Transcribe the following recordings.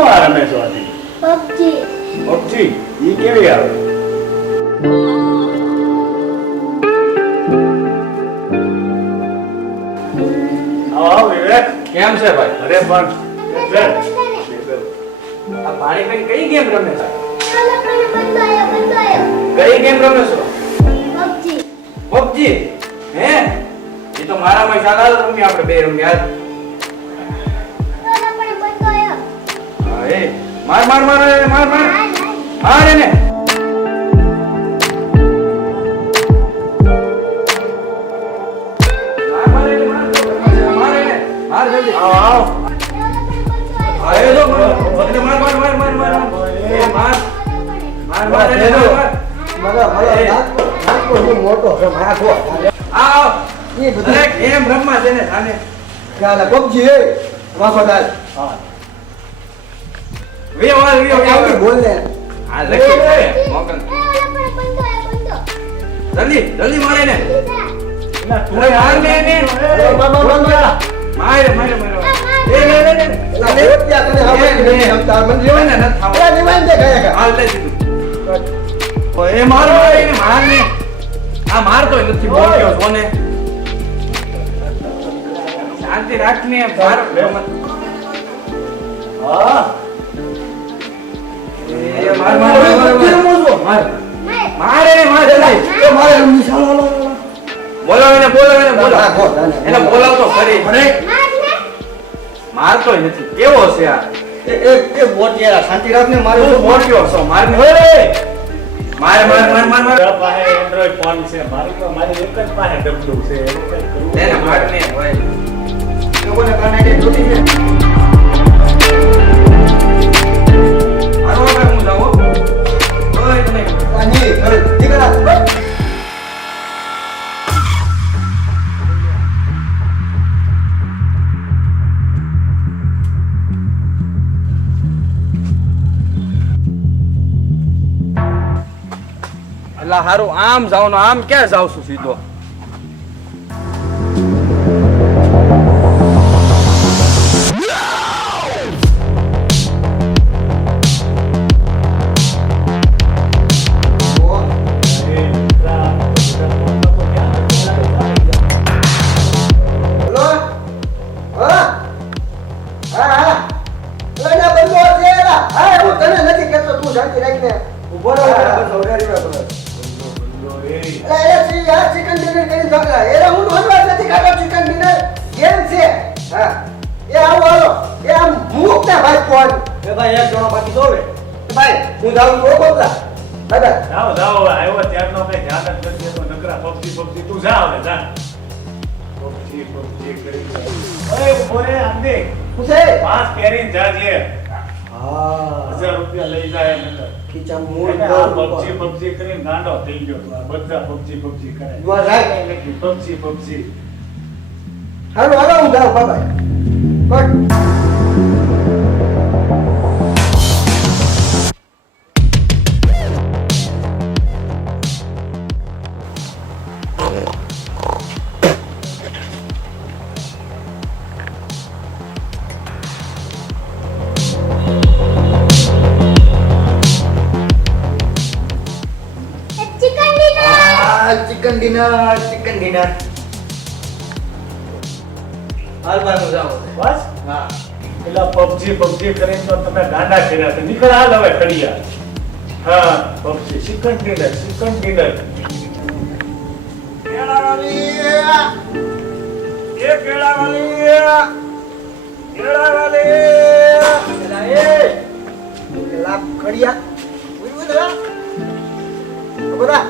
શું આ રમે છો આથી? પબજી. પબજી ઈ કેવી આવે? આવો વિવેક, કેમ છે ભાઈ? અરે પણ આ પાણી પીને કઈ ગેમ રમે છે? ચાલો પણ બંધ આયો. કઈ ગેમ રમે છો? પબજી. પબજી? હે? એ તો મારામાં ચાલે રમી આપણે બે રમી યાર. ચાલો પણ બંધ આયો. હા એ માર માર માર એને, માર માર માર એને. માર માર એને, માર એને, માર જલ્દી. આવો આવો. હા એ જો માર માર માર માર માર માર એ માર માર માર એને માર. મોટો આવ અરે ગેમ રમવા છે ને સાને. પબજી હે વાફા દાલ હા. વીઓ વીઓ બોલ ને આ લખી છે મોકલ. ચાલો પણ બંધ આયો. જલ્દી જલ્દી મારે ને. ના તું અરે માર ને એને. મામા મામા મારે મારે મારે એ લે લે લે લા રોટિયા તને હવે નહીં હમતા મને લેવાય ને લેવાય ન થાવ. અરે નિવાન દે ગયા હાલ લે દીધું. એ મારો એને માર ને. આ મારતો નથી બોલ્યો સોને. શાંતિ રાખ ને માર. હા. એ માર માર માર માર માર એને માર જલ્દી. એ મારે નિશાળ હાલો બોલાવ એને બોલાવ એને બોલાવ. હા, બોલ, દાને. એને બોલાવ તો ખરી. મારને. મારતો નથી કેવો છે આ? એ બોટિયા શાંતિ રાખ ને મારે તું બોલ્યો છો માર ને. માર માર માર માર માર. મારા પાસે એન્ડ્રોઈડ ફોન છે, મારી એક જ પાસે ડબલું છે, એવું કંઈ કરવું એને માર ને ભાઈ. લોકોને કાને કે જોતી છે હાલો હવે હું જાઉં. ઓય તમે આની અરે દીકરા એટલે હારું આમ જાવ ને આમ ક્યાં જાવ છું સીધો? છે. એટલા બધા ફોનમાં તો ક્યાં નથી બોલો હા હા એના બંધો છે એલા હા હું તને નથી કહેતો તું શાંતિ રાખને ઉભો રહો સૌરારી માં એ સી યાર ચિકન ડિનર કરી દોગલા એરા હું નોનવેજ નથી ખાતો ચિકન ડિનર ગેમ છે હા એ આવો હાલો એ આમ મૂક ને ભાઈ ફોન એ ભાઈ એક જણો બાકી તો હવે ભાઈ હું જાઉં છું બોબલા દાદા જાઓ જાઓ, હવે આવ્યો ત્યારનો કઈ ધ્યાન જ નથી દેતો. નકરા પબજી પબજી તું જા હવે જા. પબજી પબજી કરી ઓય ઉભો રે આંદે. હું છે પાસ પહેરીને જાજે. હા 1000 રૂપિયા લઈ જાય નકર. ખીચા મૂળ એને આ પબજી પબજી કરીને ગાંડો થઈ ગયો તું. આ બધા પબજી પબજી કરે. You are right. PUBG PUBG. હાલો હાલો હું જાઉં bye bye chicken dinner. Chicken dinner હાલ ભાઈ હું જાઉં. બસ હા પેલા પબજી પબજી કરીને તો તમે ગાંડા કર્યા છે. નીકળ હાલ હવે ખડિયા. હા PUBG chicken dinner chicken dinner. એ કેળાવાલી લાપ ખડિયા ઉઈ ઉદરા બધા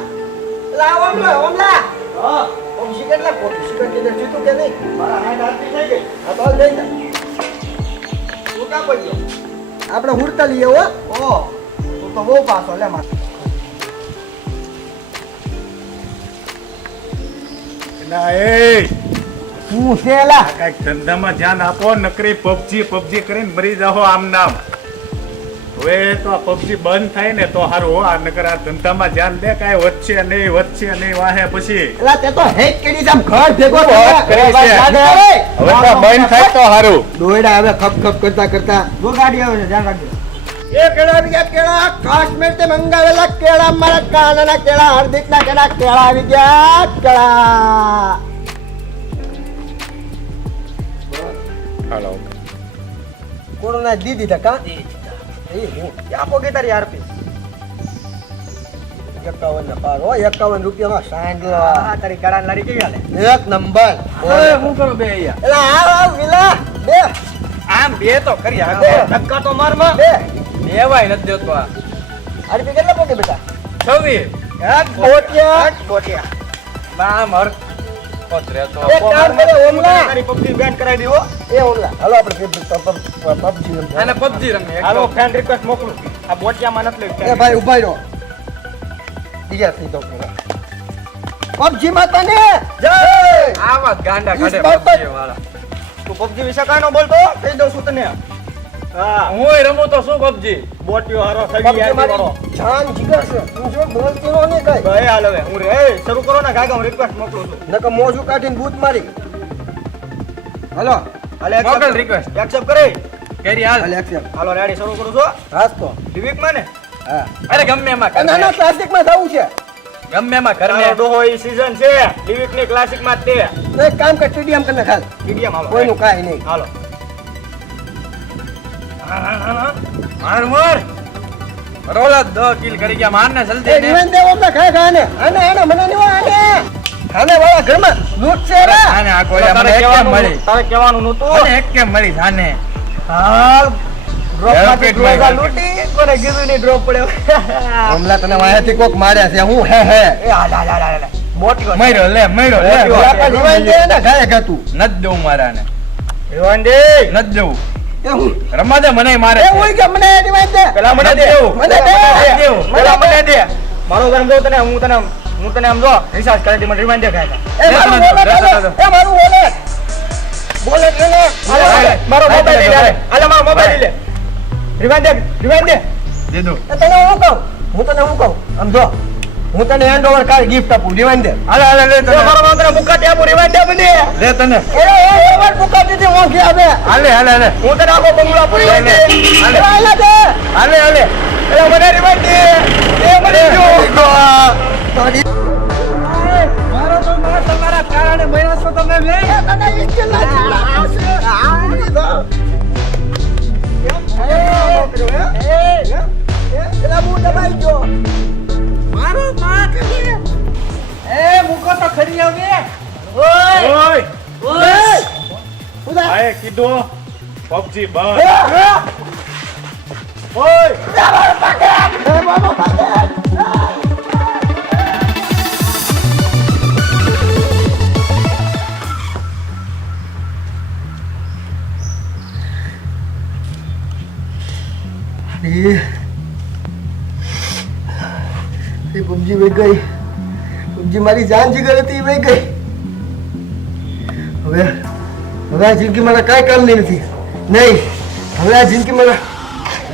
લાવ ઓમલા ઓમલા હા ઓમ ચિકન લા કોટ ચિકન ડિનર જીતું કે નહીં મારા હાથ આરતી થઈ ગઈ આ તો લઈ જા તું કા પડ્યો આપણે હુરતા લઈએ હો ઓ તું તો બહુ પાછો લે માર ના એ હું સેલા આ કાંઈક ધંધામાં ધ્યાન આપો. નકરી પબજી પબજી કરીને મરી જાઓ આમ નામ. હવે તો આ પબજી બંધ થાય ને તો સારું હો. આ નકર આ ધંધામાં ધ્યાન દે. કાંઈ વધશે નહીં વાહે પછી. એલા તે તો હેક કેડી જામ ઘર ભેગો વાત કરી છે. હવે તો બંધ થાય તો સારું. દોયડા હવે ખપ ખપ કરતા કરતા જો ગાડી આવે છે ધ્યાન રાખજો. એ કેળા આવી ગયા કેળા કાશ્મીર થી મંગાવેલા કેળા મારા કાનાના કેળા હાર્દિકના કેળા આવી ગયા કેળા હાલો. કોરોના દી દીધા કા એ હું આપો કે તારી આરપી 51 ના પાર હો 51 રૂપિયામાં સાંડલો તારી ગાડા લારી કેવી હાલે? એક નંબર ઓય હું કરો બે અહીંયા? એલા આવ વિલા બે આમ બે તો કરી આ બે. ધક્કા તો માર માં. બે દેવાય નથી દેતો આ. આરપી કેટલા પોકે બેટા 26 એક કોટિયા બા મર કોતરે તો એક કામ કરે ઓમલા તારી પબજી બેન કરાવી દીવો. એ ઓમલા હાલો આપણે પબજી અને પબજી રમે. હાલો ફ્રેન્ડ રિક્વેસ્ટ મોકલું. આ બોટિયામાં નથી લેવું. એ ભાઈ ઉભા રહો બીજા થઈ દો પબજી માતા ને જય આવા ગાંડા કાઢે ઈસ બાપ. PUBG વાળા. તું પબજી વિશે કાંઈ ન બોલતો કહી દઉં છું તને. હા હું રમું તો શું પબજી બોટિયો હારો થઈ પબજી ગયા મારી જાન જીગર છે તું જો બોલતી નો ને કઈ ગયે હાલ હવે હું રે શરૂ કરો ને ગાગા હું રિક્વેસ્ટ મોકલું છું. નકર મોજું કાઢીને બૂટ મારી હાલો હાલે મોકલ રિક્વેસ્ટ એક્સેપ્ટ કરી કરી હાલ. હાલ એક્સેપ્ટ હાલો રેડી શરૂ કરું છું. હાસ તો ડિવિક માં ને હા અરે ગમે એમાં ના ના ક્લાસિક માં થવું છે ગમે એમાં કરને ડોહો ઈ સીઝન છે ડિવિક ની ક્લાસિક માં તે તો એક કામ કર ટીડીએમ કરીને ખાલ મીડિયમ હાલો કોઈનું કાઈ નહીં હાલો માર માર રોલા 10 કિલ કરી ગયા માર ને એ જલ્દી ને જીવન દેવ અમને ખાય ખાને આને મને નહીં આને આને વાળા ઘરમાં લૂટ છે રે આને આ કોઈ મને એક કેમ મળી તારે કહેવાનું નહોતું મને એક કેમ મળી થાને હાલ ડ્રોપ Help માંથી it, ડ્રોપ my લૂટી કોને કીધું નહીં ડ્રોપ પડ્યો હમલા તને વાયાથી કોક માર્યા છે હું હે એ હાલ હાલ હાલ હાલ મોટી મર્યો લે આપા જીવન દે ને ખાય ખાતું નત દઉં મારાને રીવાંડી નત દઉં એ હું રમવા દે મને મારે એ હું કે મને જીવન દે પેલા મને દે મને દે પેલા મને દે મારો ગરમ જો તને હું તને આમ જો રિસાર્ચ કરી દે મને રિમાઇન્ડ દે ખાય એ મારું વોલેટ એ મારું વોલેટ વોલેટ લે મારો મોબાઈલ લે હાલે મારો મોબાઈલ લે રિમાઇન્ડ દે દે દો એ તને હું કહું આમ જો હું તને હેન્ડ ઓવર કાર ગિફ્ટ આપું જીવન દે હાલે હાલે લે તને મારો તને મુકાટી આપું રિમાઇન્ડ દે મને લે તને એ વાર પુકા દીધી ઓંખી આવે હાલે હાલે હાલે હું તને આખો બંગલો આપું રિમાઇન્ડ દે હાલે દે હાલે હાલે એલા મને રિમાઇન્ડ દે એ મને જો મારો તો માર તમારા કારણે મહિના છો તમે લે તને ઇસ્કેલા આવશે એલા હું દબાઈ ગયો મારો માં એ મુકો તો ખરી આવે ઓય ઓય ઉદા આએ કીધું પબજી બંધ ઓય એ પબજી વહી ગઈ પબજી મારી જાન જીગર હતી વહી ગઈ હવે આ જિંદગી મને કાંઈ કામની નથી નહીં હવે આ જિંદગી મને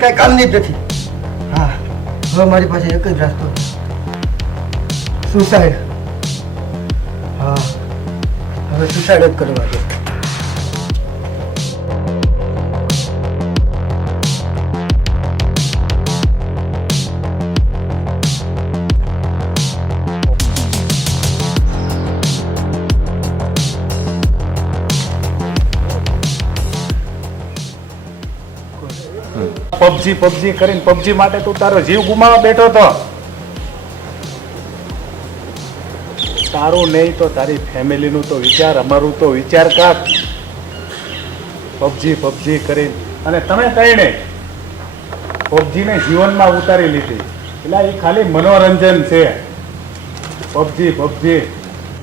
કાંઈ કામની જ નથી હા હવે મારી પાસે એક જ રસ્તો સુસાઇડ હા હવે સુસાઇડ જ કરવા દે પબજી કરીને પબજી માટે તું તારો જીવ ગુમાવવા બેઠો તો તારું નહીં તો તારી ફેમિલીનું તો વિચાર અમારું તો વિચાર કર પબજી કરીને અને તમે કહીને પબજીને જીવનમાં ઉતારી લીધી એટલે એ ખાલી મનોરંજન છે પબજી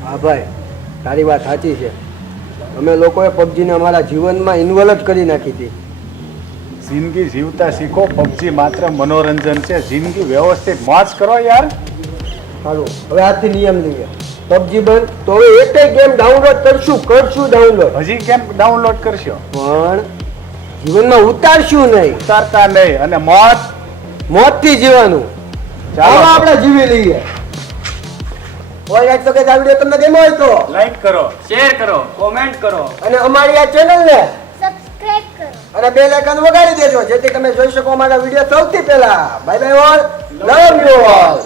હા ભાઈ તારી વાત સાચી છે અમે લોકોએ પબજીને અમારા જીવનમાં ઇન્વોલ્વ જ કરી નાખી હતી જિંદગી જીવતા શીખો પબજી માત્ર મનોરંજન છે જિંદગી વ્યવસ્થિત મોજ કરો યાર સારું હવે આજથી નિયમ લઈએ પબજી બંધ તો હવે એક ગેમ ડાઉનલોડ કરશું ડાઉનલોડ હજી કેમ ડાઉનલોડ કરશો પણ જીવનમાં ઉતારશું નહીં ઉતારતા નહીં અને મોજથી જીવવાનું ચાલો ચાલો આપણે જીવી લઈએ ઓલરાઈટ તો કે આ વિડિયો તમને ગમ્યો હોય તો લાઈક કરો. શેર કરો, કોમેન્ટ કરો. અને અમારી આ ચેનલને સબસ્ક્રાઇબ કરો. અને બેલ આઇકન વગાડી દેજો જેથી તમે જોઈ શકો અમારા વિડિયો સૌથી પહેલા. Bye bye all, love you all.